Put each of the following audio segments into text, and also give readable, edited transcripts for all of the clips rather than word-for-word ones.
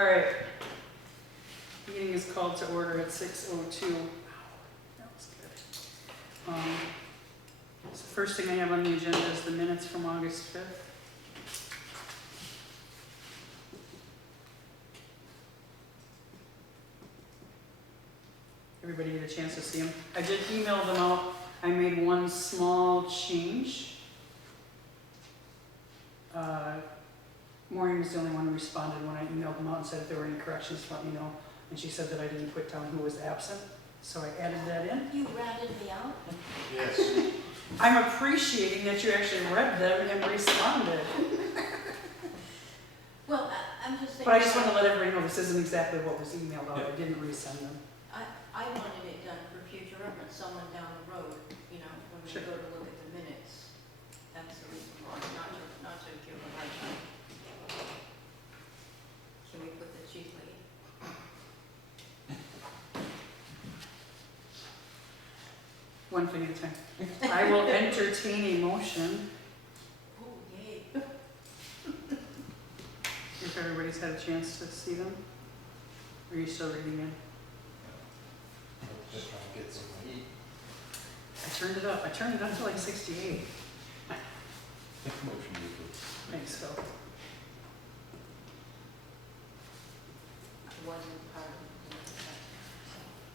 All right. Meeting is called to order at 6:02. That was good. So first thing I have on the agenda is the minutes from August 5th. Everybody get a chance to see them? I did email them out. I made one small change. Maureen was the only one who responded when I emailed them out and said if there were any corrections, let me know. And she said that I didn't put down who was absent, so I added that in. You ratted me out? Yes. I'm appreciating that you actually read them and responded. Well, I'm just saying. But I just want to let everybody know this isn't exactly what was emailed out. I didn't resend them. I wanted it done for future reference, someone down the road, you know, when we Sure. go to look at the minutes. That's the reason why, not to give a hard time. Can we put the chief lady? One thing at a time. I will entertain a motion Oh, yay. if everybody's had a chance to see them. Or are you still reading it? Just trying to get some heat. I turned it up. I turned it up to like 68. Motion to approve. Thanks, Phil. It wasn't part of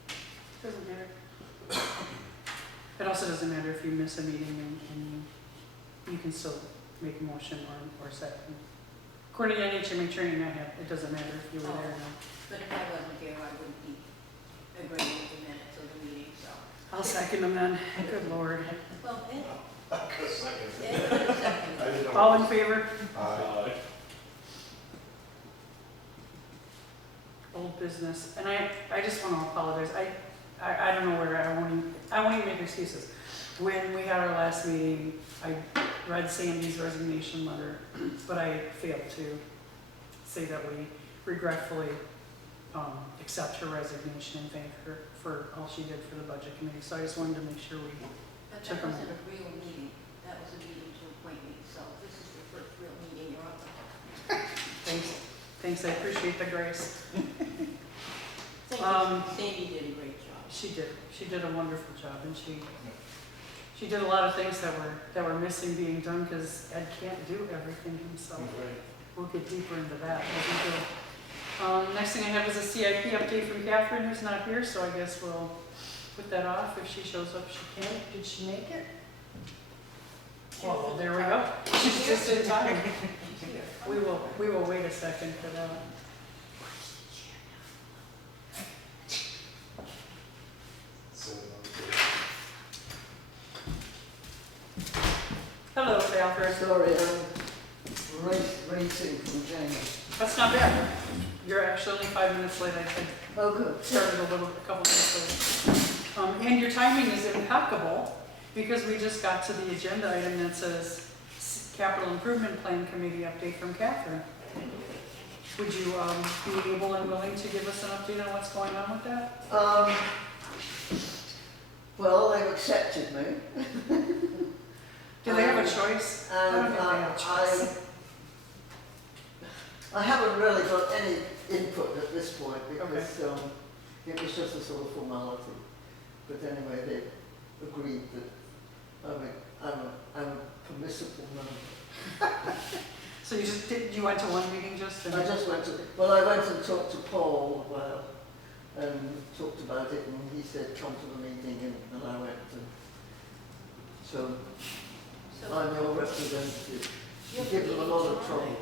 the. Doesn't matter. It also doesn't matter if you miss a meeting and you can still make a motion or second. According to NHMA training I had, it doesn't matter if you were there or not. But if I wasn't here, I wouldn't be agreeing with the minutes of the meeting, so. I'll second them then. Good Lord. Well, Ed Second. could have seconded. I didn't know. All in favor? Old business. And I just want to apologize. I don't know where I won't even make excuses. When we had our last meeting, I read Sandy's resignation letter, but I failed to say that we regretfully accept her resignation and thank her for all she did for the budget committee. So I just wanted to make sure we But took that a wasn't moment. a real meeting. That was a meeting to appoint me, so this is your first real meeting. You're on the hook. Thanks. I appreciate the grace. Sandy did a great job. She did. She did a wonderful job, and she did a lot of things that were missing being done because Ed can't do everything himself. We'll get deeper into that as we go. Next thing I have is a CIP update from Catherine, who's not here, so I guess we'll put that off. If she shows up, she can. Did she make it? Oh, there we go. She's just in time. We will wait a second for that. Hello, Alfred. Sorry, I'm racing from Jamie. That's not bad. You're actually only 5 minutes late, I think. Oh, good. Started a couple minutes late. And your timing is impeccable because we just got to the agenda item that says Capital Improvement Plan Committee update from Catherine. Would you be able and willing to give us an update on what's going on with that? Well, they've accepted me. Do they have a choice? I don't think they have a choice. I haven't really got any input at this point because Okay. it was just a sort of formality. But anyway, they agreed that I'm a permissible member. So you went to one meeting just? I just went and talked to Paul and talked about it, and he said come to the meeting, and I went. So I'm your representative. You give them a lot of trouble.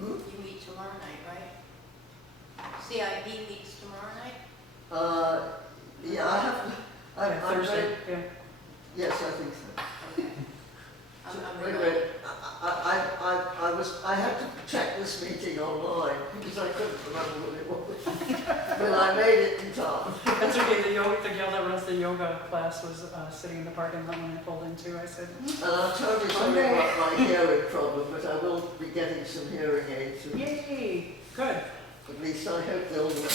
You meet tomorrow night, right? CIP meets tomorrow night? Yeah, I have. Yeah, Thursday. Yeah. Yes, I think so. Okay. Wait a minute. I had to check this meeting online because I couldn't remember what it was. But I made it in time. That's okay. The gal that runs the yoga class was sitting in the parking lot when I pulled into. I said, And I'm totally sorry about my hearing problem, but I will be getting some hearing aids. "Yay, good." At least I hope they'll work.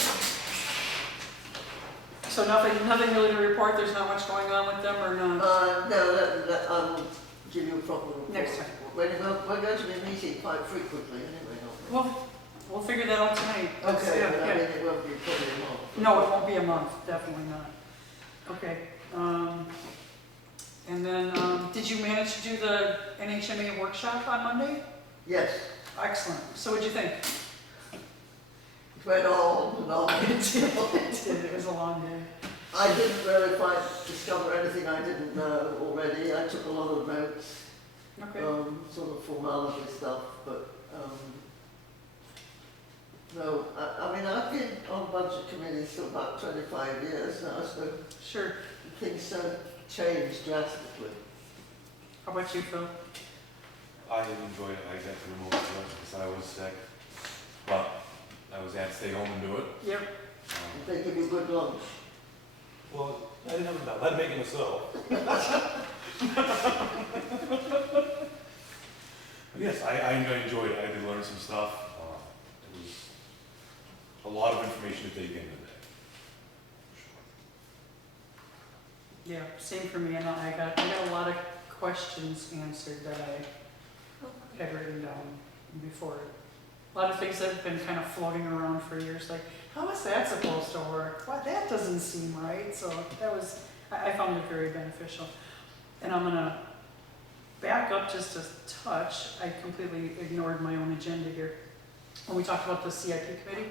So nothing really to report. There's not much going on with them, or not? No, I'll give you a proper report. Next time. We're going to be meeting quite frequently anyway, aren't we? Well, we'll figure that out tonight. Okay, Yeah, but I yeah. mean, it won't be probably a month. No, it won't be a month, definitely not. Okay, and then, did you manage to do the NHMA workshop on Monday? Yes, Excellent, so what'd you think? it went on and on. It was a long day. I didn't discover anything I didn't know already. I took a lot of notes, Okay, sort of formality stuff, but no, I mean, I've been on budget committees for about 25 years now, so sure. things don't change drastically. How about you, Phil? I enjoyed it. I got to remove it because I was sick, but I was asked to stay home and do it. Yep. They give you good lunch. Well, I didn't have that. Let me make it myself. Yes, I enjoyed it. I did learn some stuff. It was a lot of information to take in today. Yeah, same for me, and I got a lot of questions answered that I had written down before. A lot of things that have been kind of floating around for years, like, how is that supposed to work? Well, that doesn't seem right, so that was, I found it very beneficial. And I'm gonna back up just a touch. I completely ignored my own agenda here. When we talked about the CIP committee,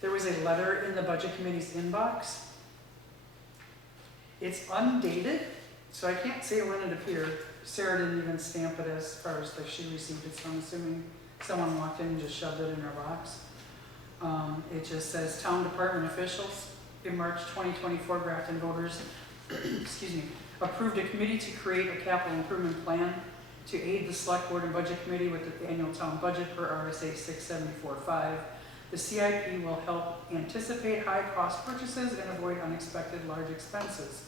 there was a letter in the budget committee's inbox. It's undated, so I can't say when it appeared. Sarah didn't even stamp it as far as like she received it, so I'm assuming someone walked in and just shoved it in her box. It just says, town department officials, in March 2024, Grafton voters, excuse me, approved a committee to create a capital improvement plan to aid the select board and budget committee with the annual town budget per RSA 674.5. The CIP will help anticipate high cost purchases and avoid unexpected large expenses.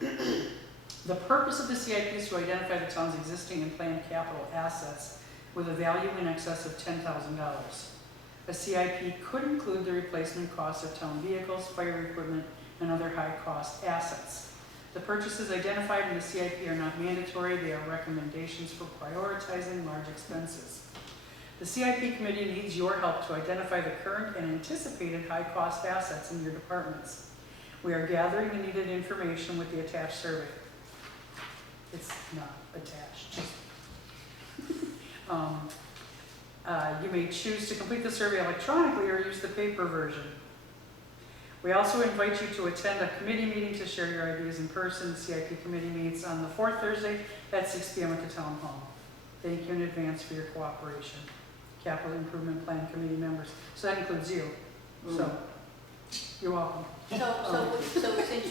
The purpose of the CIP is to identify the town's existing and planned capital assets with a value in excess of $10,000. A CIP could include the replacement cost of town vehicles, fire equipment, and other high-cost assets. The purchases identified in the CIP are not mandatory, they are recommendations for prioritizing large expenses. The CIP committee needs your help to identify the current and anticipated high-cost assets in your departments. We are gathering the needed information with the attached survey. It's not attached, just you may choose to complete the survey electronically or use the paper version. We also invite you to attend a committee meeting to share your ideas in person. The CIP committee meets on the fourth Thursday at 6 p.m. at the town hall. Thank you in advance for your cooperation. Capital Improvement Plan committee members. So that includes you. So you're welcome. So since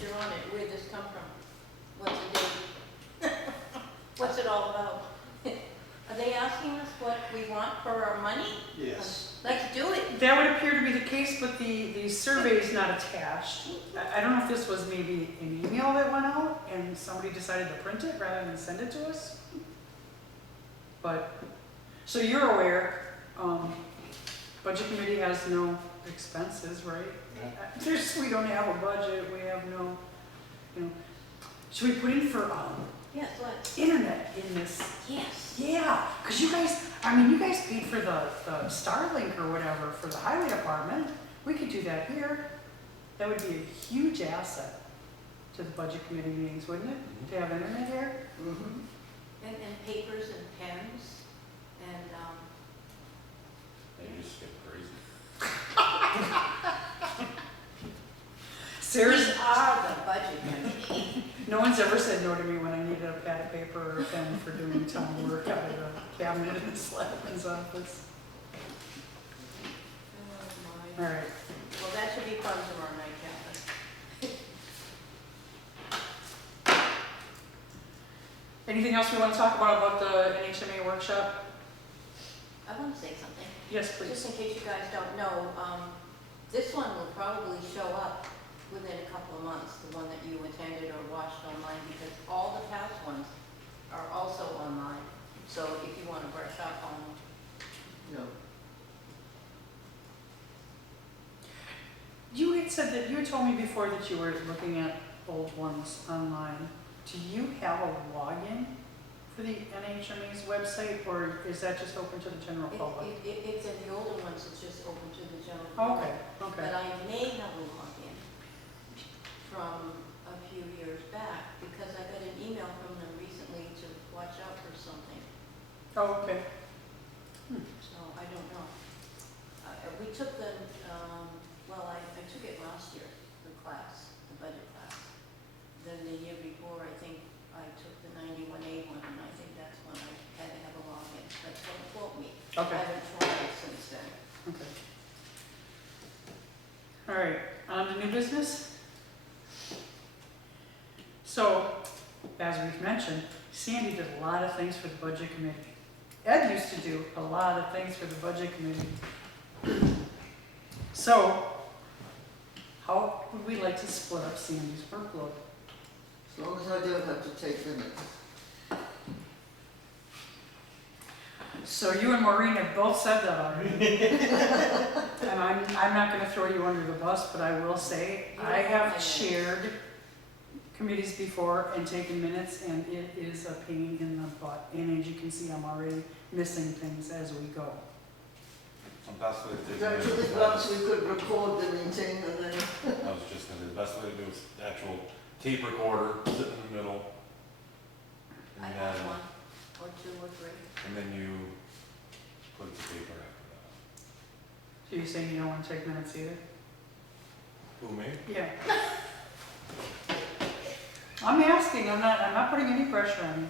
you're on it, where does this come from? What's the date? What's it all about? Are they asking us what we want for our money? Yes. Let's do it. That would appear to be the case, but the survey is not attached. I don't know if this was maybe an email that went out and somebody decided to print it rather than send it to us. But, so you're aware, budget committee has no expenses, right? Yeah. We don't have a budget, we have no, should we put in for Yes, let's. internet in this? Yes. Yeah, because you guys paid for the Starlink or whatever for the highway department. We could do that here. That would be a huge asset to the budget committee meetings, wouldn't it? To have internet here? Mm-hmm. And papers and pens and, They just get crazy. Sarah's, we are the budget committee. no one's ever said no to me when I needed a pad of paper or a pen for doing town work out of the cabinet in the selectman's office. Oh, All my. right. Well, that should be fun tomorrow night, Catherine. Anything else we want to talk about the NHMA workshop? I want to say something. Yes, please. Just in case you guys don't know, this one will probably show up within a couple of months, the one that you attended or watched online, because all the past ones are also online. So if you want to brush up on them. Yeah. You had said that, you had told me before that you were looking at old ones online. Do you have a login for the NHMA's website, or is that just open to the general public? It's in the older ones So I don't know. We took the, well, I took it last year, the class, the budget class. Then the year before, I think I took the 91A one, and I think that's when I had to have a login. But don't quote me. I Okay, haven't tried it since then. okay. All right, on to new business. So, as we've mentioned, Sandy did a lot of things for the budget committee. Ed used to do a lot of things for the budget committee. So, how would we like to split up Sandy's workload? As long as I don't have to take minutes. So you and Maureen have both said that already. And I'm not gonna throw you under the bus, but I will say, I have chaired committees before and taken minutes, and it is a pain in the butt. And as you can see, I'm already missing things as we go. The best way to take Don't you minutes think is- perhaps we could record the meeting and then, I was just gonna say, the best way to do it is the actual tape recorder, sit in the middle. I And have then, one, or two, or three. and then you put the paper after that. So you're saying you don't wanna take minutes either? Who, me? Yeah. I'm asking, I'm not putting any pressure on you.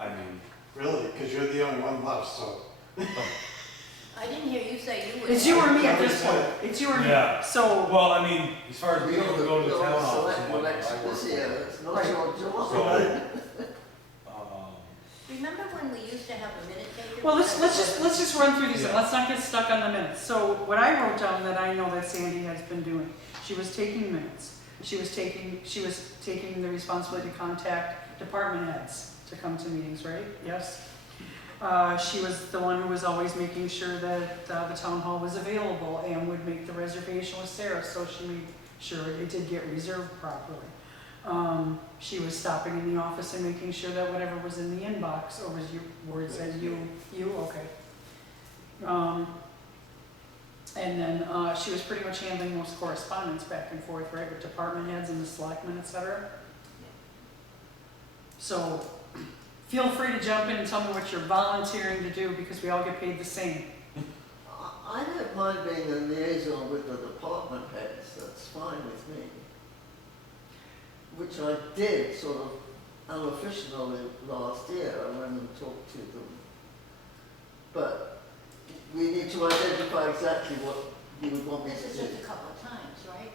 I mean, Really, because you're the only one left, so. I didn't hear you say you would. It's you or me at this point, it's you or me. Yeah. So, well, I mean, as far as we being able to go to the town office select and whatnot, election I work this for year, it. it's not Right. your job. So, Remember when we used to have a minute taker? well, let's just run through these, and Yeah. let's not get stuck on the minutes. So what I wrote down that I know that Sandy has been doing, she was taking minutes. She was taking the responsibility to contact department heads to come to meetings, right? Yes? She was the one who was always making sure that the town hall was available and would make the reservation with Sarah, so she made sure it did get reserved properly. She was stopping in the office and making sure that whatever was in the inbox, or was you, where it said you, okay. And then, she was pretty much handling most correspondence back and forth, right, with department heads and the selectmen, et cetera. So, feel free to jump in and tell me what you're volunteering to do, because we all get paid the same. I don't mind being a liaison with the department heads, that's fine with me. Which I did sort of unofficially last year, I went and talked to them. But we need to identify exactly what you would want me This to is do. just a couple of times, right?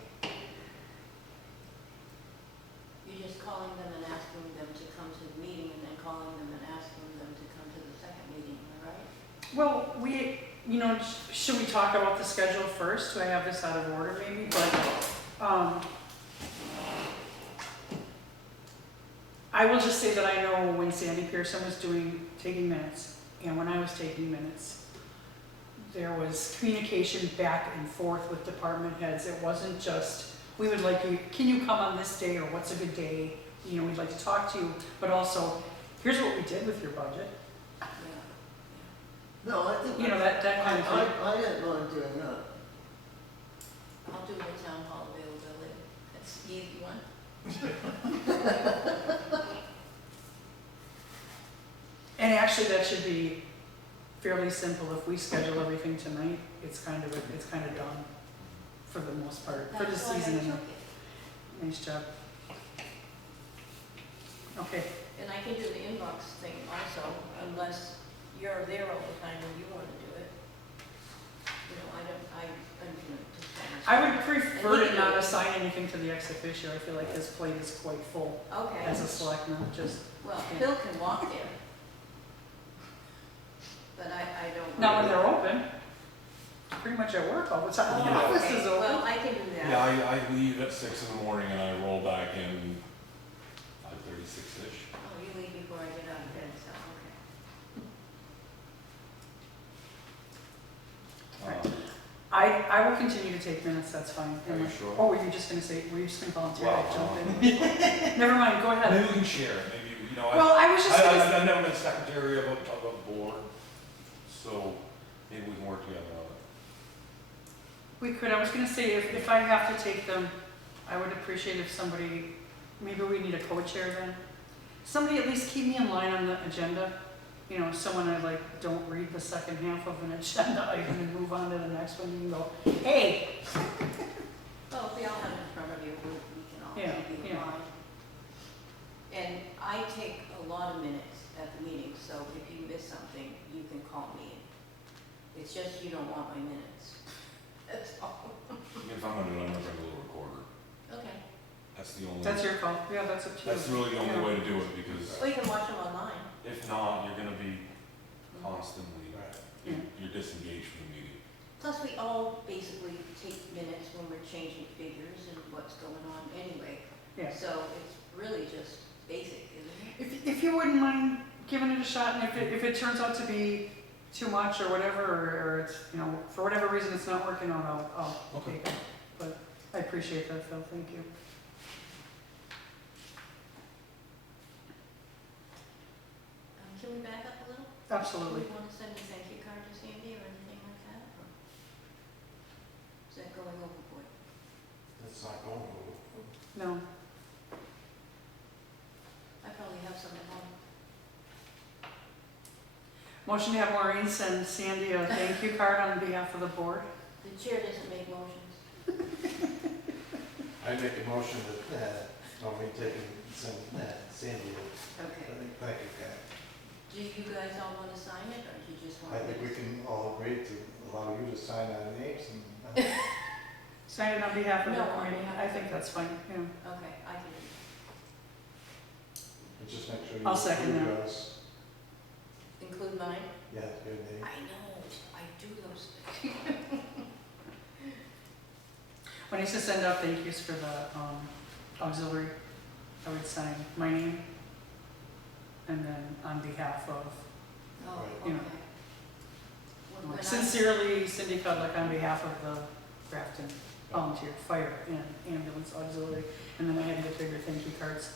You're just calling them and asking them to come to the meeting, and then calling them and asking them to come to the second meeting, am I right? Well, should we talk about the schedule first? Do I have this out of order maybe? But, I will just say that I know when Sandy Pearson was taking minutes, and when I was taking minutes, there was communication back and forth with department heads. It wasn't just, we would like you, can you come on this day, or what's a good day? We'd like to talk to you, but also, here's what we did with your budget. Yeah. No, I think. That kind of thing. I don't mind doing that. I'll do the town hall availability. That's the easy one. And actually, that should be fairly simple. If we schedule everything tonight, it's kind of done for the most part, for the That's why I season. took anyway. it. Nice job. Okay, And I can do the inbox thing also, unless you're there all the time and you want to do it. I would prefer to not assign anything to the ex officio. I feel like his plate is quite full Okay. as a selectman, just, Well, yeah. Bill can walk there. But I don't. not when they're open. Pretty much at work all the time. The Oh, office okay. is Well, open. I can do that. yeah, I leave at 6 in the morning and I roll back in 5:36-ish. Oh, you leave before I get out of bed, so, okay. I will continue to take minutes, that's fine. Are you sure? Oh, were you just gonna volunteer Wow. to jump in? Never mind, go ahead. Maybe we can share it, maybe, Well, I was just gonna, I've never been secretary of a board, so maybe we can work together on I was gonna say, if I have to take them, I would appreciate if somebody, maybe we need a co-chair then. Somebody at least keep me in line on the agenda. you know, someone I like, don't read the second half of an agenda item and move on to the next one, you can go, hey, Well, if we all have it in front of you, we can all Yeah, keep it in yeah. mind. And I take a lot of minutes at the meeting, so if you miss something, you can call me. It's just you don't want my minutes. That's all. If I'm gonna do it, I'm gonna bring a little recorder. Okay. That's the only, that's your call, yeah, that's up to you. that's really the only Yeah. way to do it, because Or you can watch them online. if not, you're gonna be constantly, Right. you're disengaged from the meeting. Plus, we all basically take minutes when we're changing figures and what's going on anyway. Yeah. So it's really just basic, isn't it? If you wouldn't mind giving it a shot, and if it turns out to be too much or whatever, or it's, you know, for whatever reason it's not working out, I'll Okay. take it. But I appreciate that, Phil, thank you. Can we back up a little? Absolutely. Do you want to send a thank you card to Sandy or anything like that? Or is that going overboard? That's not going over. No, I probably have some at home. motion to have Maureen send Sandy a thank you card on behalf of the board. The chair doesn't make motions. I make a motion that, we take and send Sandy Okay. thank you, Kat. Do you guys all want to sign it, or do you just want I to? think we can all agree to allow you to sign our names and, Sign it on behalf of the No, on committee, behalf I of think the- that's fine, yeah. Okay, I can. and just make sure you. I'll second include that. yours. Include mine? Yeah, your name. I know, I do those things. When I used to send out thank yous for the auxiliary, I would sign my name, and then on behalf of, Oh, Right. okay. You know. When like, I- sincerely Cindy Cudlick on behalf of the Grafton Volunteer Fire and Ambulance Auxiliary, and then I had to get bigger thank you cards.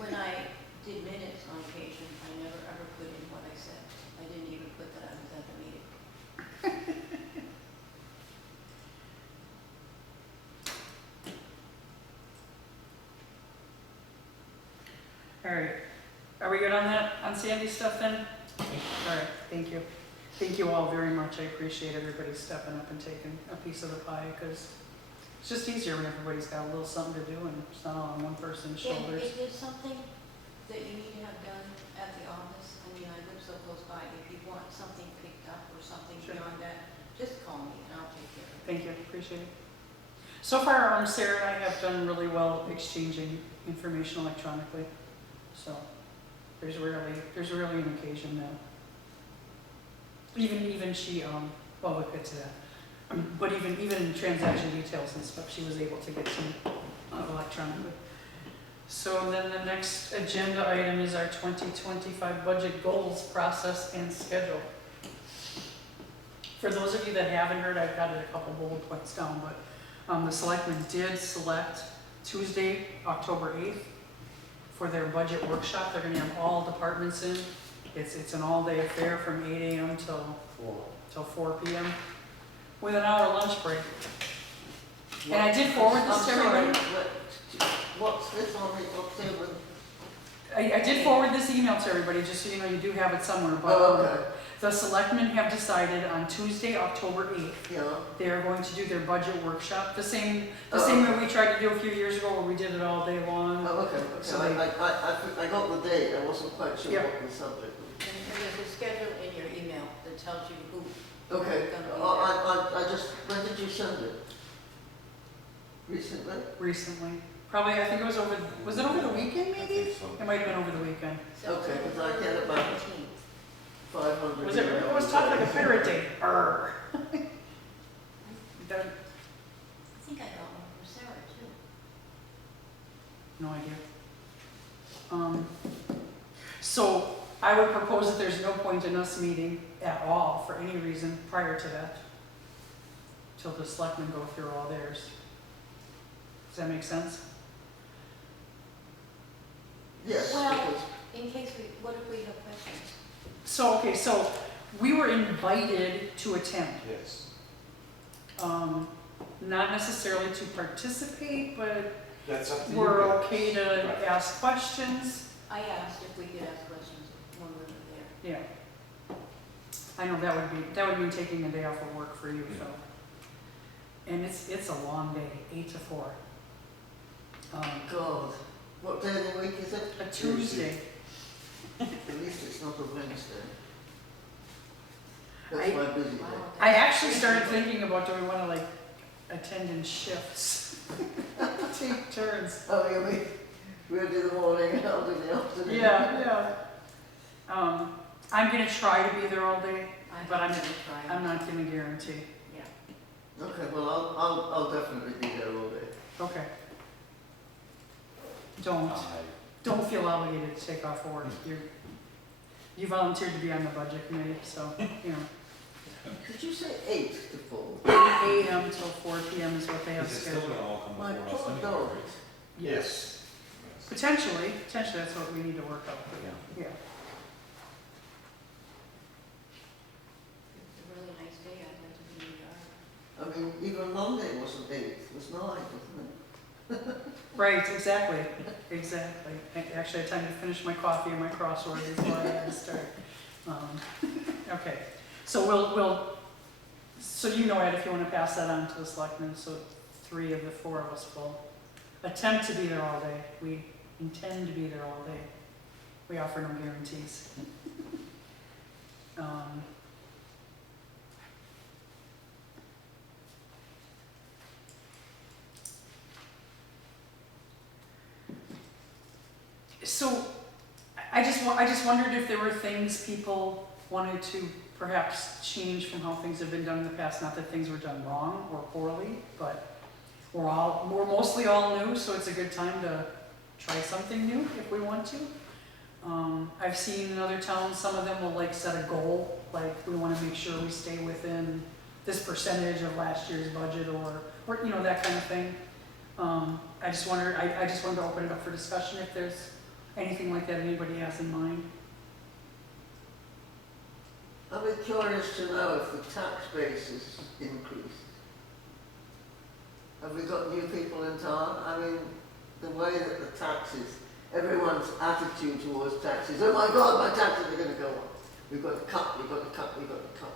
When I did minutes on occasion, I never ever put in what I said. I didn't even put that I was at the meeting. All right, are we good on that, on Sandy's stuff then? All right, thank you. Thank you all very much, I appreciate everybody stepping up and taking a piece of the pie, because it's just easier when everybody's got a little something to do and it's not all on one person's And shoulders. if there's something that you need to have done at the office, I mean, I live so close by, if you want something picked up or something Sure. beyond that, just call me and I'll take care of it. Thank you, appreciate it. So far, Sarah and I have done really well exchanging information electronically, so there's rarely an occasion now. Even she, well, we'll get to that. But even transaction details and stuff, she was able to get some electronically. So then the next agenda item is our 2025 budget goals, process, and schedule. For those of you that haven't heard, I've got it a couple bullet points down, but the selectmen did select Tuesday, October 8th for their budget workshop. They're gonna have all departments in. It's an all-day affair from 8 a.m. till 4 p.m. with an hour lunch break. And I did forward this I'm to sorry, everybody. what's this on the October? I did forward this email to everybody, just so you know, you do have it somewhere, but Oh, okay, the selectmen have decided on Tuesday, October 8th, yeah, they are going to do their budget workshop, the same Oh. way we tried to do a few years ago, where we did it all day long. oh, okay, So okay, they- I got the date, I wasn't quite sure Yeah. what the subject was. And there's a schedule in your email that tells you who. Okay, Gonna be I just, when did you send it? Recently? Recently, probably, I think it was it over the weekend I maybe? think so. It might have been over the weekend. Okay, because I get it back. 17th. 500. Was it was talking like a pirate day. Arr. That- I think I got one from Sarah too. No idea. So I would propose that there's no point in us meeting at all for any reason prior to that, till the selectmen go through all theirs. Does that make sense? Yes, Well- because, In case what if we have questions? So, okay, so we were invited to attend. Yes. Not necessarily to participate, but That's up to you we're guys. okay to ask questions. I asked if we could ask questions Yeah. I know that would mean taking a day off of work for you, so. And it's a long day, 8 to 4. God, what day of the week is it? A Tuesday. At least it's not a Wednesday. I- That's my busy day. Wow. I actually started thinking about, do we wanna like attend in shifts? Take turns. Oh, you mean, we'll do the morning and I'll do the afternoon? Yeah. I'm gonna try to be there all day, but I'm not gonna guarantee. Yeah. Okay, well, I'll definitely be there all day. Okay. Don't feel obligated to take off work. You volunteered to be on the budget committee, so, you know. Did you say 8 to 4? 8 AM till 4 PM is what they have Is it still scheduled. gonna all come My before us poor anyway, dog. right? Yes. Potentially, that's what we need to work out, but yeah. It's a really nice day, I'd like to be in the yard. I mean, even Monday wasn't 8, it was 9, wasn't it? Right, exactly. Actually, I had time to finish my coffee and my crossword before I had to start. Okay, so so you know, Ed, if you want to pass that on to the selectmen, so 3 of the 4 of us will attempt to be there all day. We intend to be there all day. We offer no guarantees. So I just wondered if there were things people wanted to perhaps change from how things have been done in the past. Not that things were done wrong or poorly, but we're mostly all new, so it's a good time to try something new if we want to. I've seen in other towns, some of them will like set a goal, like we want to make sure we stay within this percentage of last year's budget, or you know, that kind of thing. I just wanted to open it up for discussion if there's anything like that anybody has in mind. I'd be curious to know if the tax base is increased. Have we got new people in town? I mean, the way that the taxes, everyone's attitude towards taxes, oh my God, my taxes are going to go up. We've got to cut, we've got to cut, we've got to cut.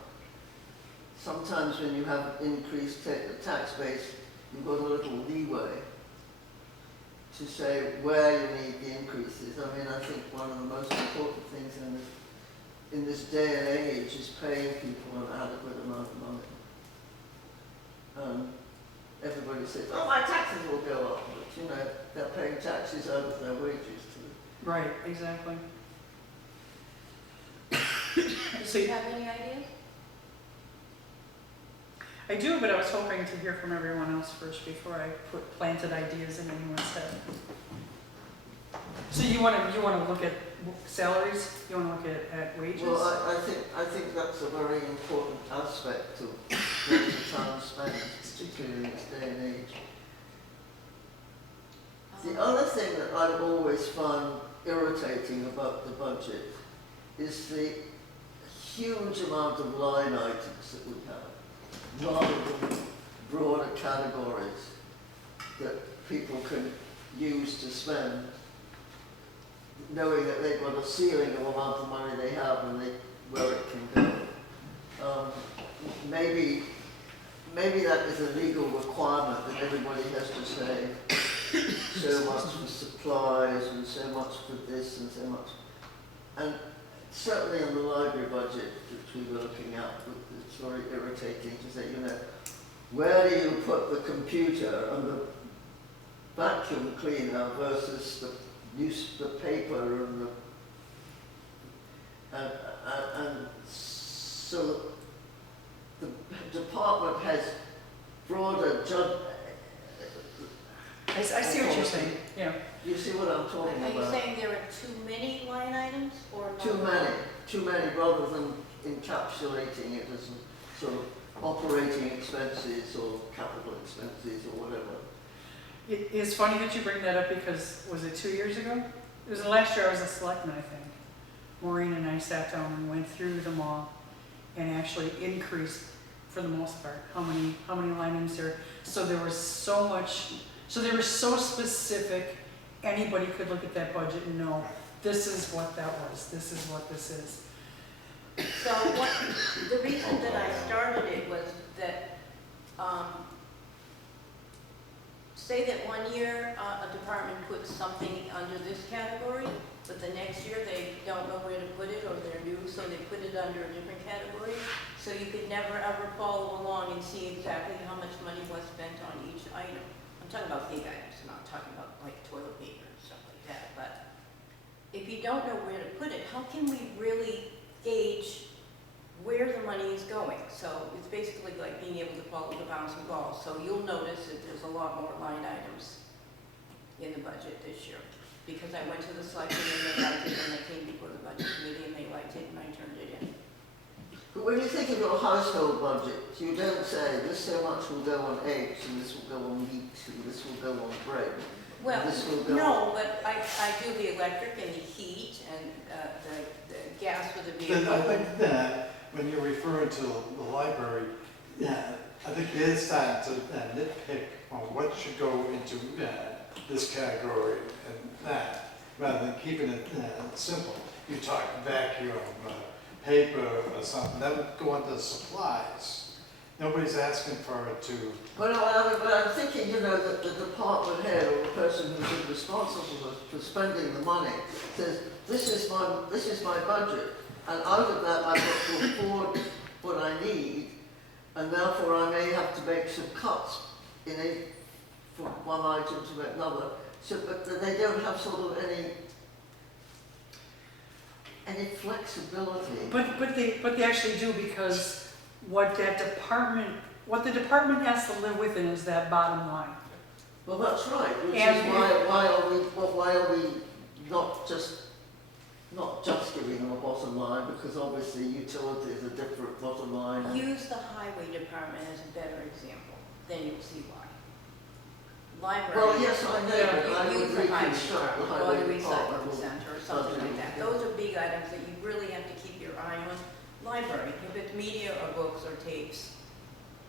Sometimes when you have increased tax base, you've got a little leeway to say where you need the increases. I mean, I think one of the most important things in this day and age is paying people an adequate amount of money. Everybody says, oh, my taxes will go up, but you know, they're paying taxes out of their wages too. Right, exactly. So Do you have any ideas? I do, but I was hoping to hear from everyone else first before I planted ideas in anyone's head. So you want to look at salaries? You want to look at wages? Well, I think that's a very important aspect of what the town spends, particularly in this day and age. The other thing that I've always found irritating about the budget is the huge amount of line items that we have, rather than broader categories that people can use to spend, knowing that they've got a ceiling of amount of money they have and where it can go. Maybe that is a legal requirement that everybody has to say so much for supplies and so much for this and so much. And certainly in the library budget, which we were looking at, it's very irritating to say, you know, where do you put the computer and the vacuum cleaner versus the paper and so the department has broader I see what you're saying, yeah. You see what I'm talking Are you about? saying there are too many line items or not? Too many rather than encapsulating it as sort of operating expenses or capital expenses or whatever. It is funny that you bring that up because, was it 2 years ago? It was the last year I was a selectman, I think. Maureen and I sat down and went through them all and actually increased, for the most part, how many line items there. So there was so much, so they were so specific, anybody could look at that budget and know, this is what that was, this is what this is. So what, the reason that I started it was that, say that one year, a department puts something under this category, but the next year they don't know where to put it, or they're new, so they put it under a different category. So you could never ever follow along and see exactly how much money was spent on each item. I'm talking about big items, I'm not talking about like toilet paper and stuff like that, but if you don't know where to put it, how can we really gauge where the money is going? So it's basically like being able to follow the bouncing ball. So you'll notice that there's a lot more line items in the budget this year. Because I went to the selectmen and they liked it, and I came before the budget committee and they liked it, and I turned it in. But when you think of your household budget, you don't say this so much will go on eggs, and this will go on meat, and this will go on bread. Well, This will go no, but I do the electric and the heat and the gas for the Then I vehicle. think that when you're referring to the library, yeah, I think they're starting to nitpick on what should go into this category and that, rather than keeping it simple. You talk vacuum, paper or something, that would go into supplies. Nobody's asking for it to, But I'm thinking, you know, that the department head or the person who's responsible for spending the money says, this is my budget, and out of that I've got to afford what I need, and therefore I may have to make some cuts from one item to another. So, but they don't have sort of any flexibility. But they actually do, because what the department has to live within is that bottom line. Well, that's right, which And is why are we not just giving them a bottom line, because obviously utilities are different bottom line. Use the highway department as a better example, then you'll see why. Library. Well, yes, I know, Yeah, but I you would use the highway reconstruct the department, or highway the department. recycling center or something like that. Those are big items that you really have to keep your eye on. Library, if it's media or books or tapes,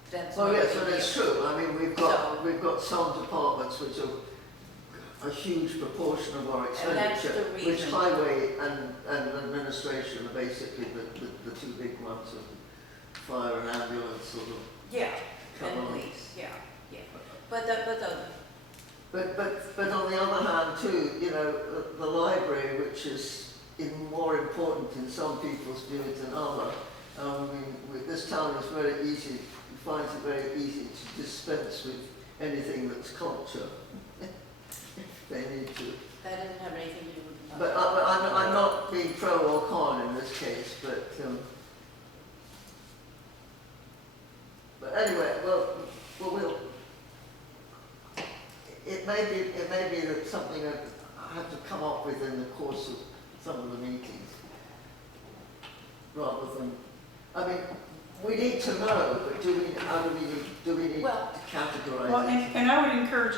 that's. Oh, not yes, a and big it's deal. true, I mean, we've got some departments which are a huge proportion of our And that's expenditure, the which reason. highway and administration are basically the two big ones, of fire and ambulance sort of. Yeah, come and on. police, yeah. But on the other hand too, you know, the library, which is more important in some people's views than others, I mean, this town is very easy, finds it very easy to dispense with anything that's culture, if they need to. That doesn't have anything to do with the. But I'm not being pro or con in this case, but anyway, we'll it may be that something I have to come up with in the course of some of the meetings, rather than, I mean, we need to know, but do we need Well- to categorize Well, it? and I would encourage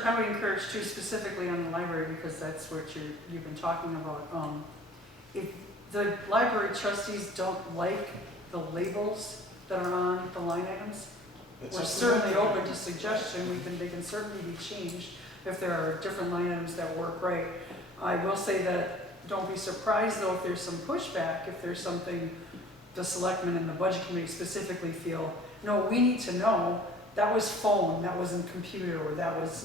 too, specifically on the library, because that's what you've been talking about. If the library trustees don't like the labels that are on the line items, it's we're up to certainly them. open to suggestion. They can certainly be changed if there are different line items that work right. I will say that, don't be surprised though if there's some pushback, if there's something the selectmen and the budget committee specifically feel, no, we need to know, that was phone, that wasn't computer, or that was,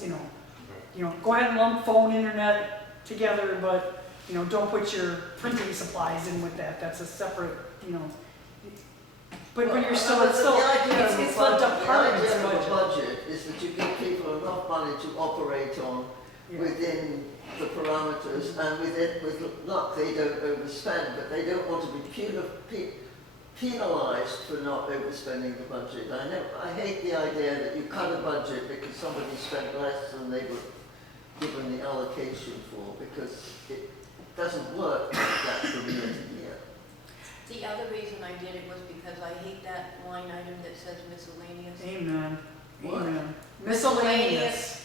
go ahead and lump phone, internet together, but, don't put your printing supplies in with that, that's a separate, but you're still, it's the department's The idea of a budget. budget is that you give people enough money to operate on Yeah. within the parameters, and with luck they don't overspend, but they don't want to be penalised for not overspending the budget. I hate the idea that you cut a budget because somebody spent less than they were given the allocation for, because it doesn't work like that from year to year. The other reason I did it was because I hate that line item that says miscellaneous. Amen. What? Amen. Miscellaneous.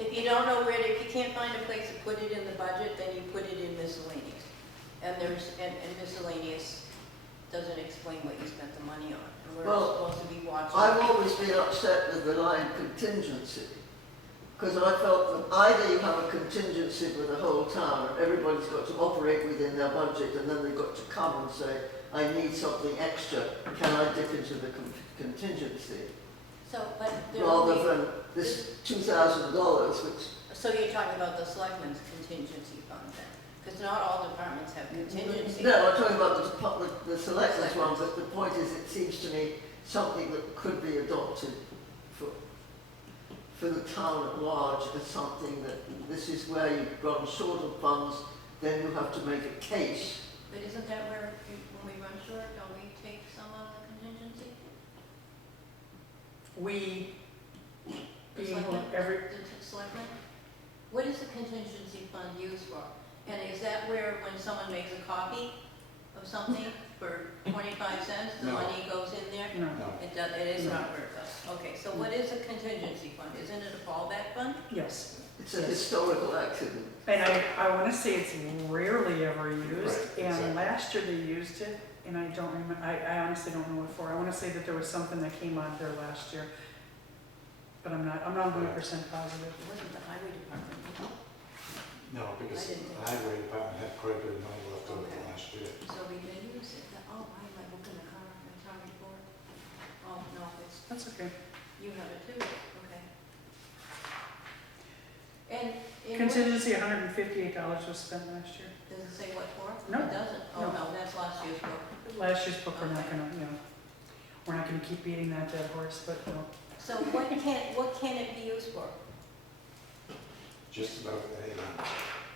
If you don't know if you can't find a place to put it in the budget, then you put it in miscellaneous. And miscellaneous doesn't explain what you spent the money on. And we're Well, supposed to be watching. I've always been upset with the line contingency, because I felt that either you have a contingency for the whole town and everybody's got to operate within their budget, and then they've got to come and say, I need something extra, can I dip into the contingency? So, but there Rather will than this $2,000, which, so you're talking about the selectmen's contingency fund then? Because not all departments have contingency. no, I'm talking about the selectors one, but the point is, it seems to me something that could be adopted for the town at large as something that this is where you run short of funds, then you have to make a case. But isn't that where, when we run short, don't we take some of the contingency? We, The being selectmen? every, The selectmen? What is the contingency fund used for? And is that where when someone makes a copy of something for 25 cents, the No. money goes in there? no, No. It does, it is No. not where it goes. Okay, so what is a contingency fund? Isn't it a fallback fund? yes. It's a historical accident. And I want to say it's rarely ever used, Right, and exactly. last year they used it, and I don't remember, I honestly don't know what for. I want to say that there was something that came out there last year, but I'm not 100% positive. It wasn't the highway department. No, because I didn't the think- highway department had quite a bit of money left over Okay. from last year. So we did use it. Oh, why am I looking at my town report? Oh, no, it's, That's okay. you have it too, okay. And in what, Contingency, $158 was spent last year. does it say what for? No. It doesn't? Oh, No. no, that's last year's book. Last year's book, we're not gonna, we're not gonna keep beating that dead horse, but no. So what can it be used for? Just about anything.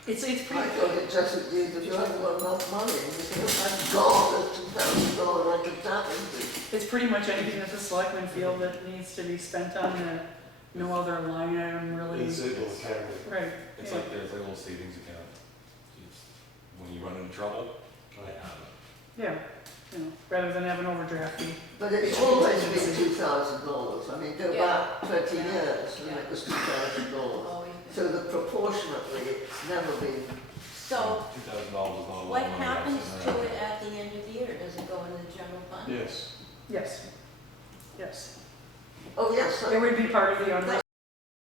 It's I pretty, thought it just used if you haven't got enough money, and you say, oh, thank God, there's $2,000 I can tap into. it's pretty much anything that the selectmen feel that needs to be spent on, no other line item really. It's able to carry it. Right. It's yeah. like, there's like a little savings account. It's, when you run into trouble, Right. Yeah, rather than have an overdraft fee. But it's always been $2,000. I mean, go Yeah. back 20 Yeah. years, and Yeah. it was $2,000. Oh, So that proportionately, it's never been, So $2,000 is not a lot of what money. happens sitting to around. it at the end of the year? Does it go into the general fund? Yes. Yes, yes. oh yes, It would be part of the unreserved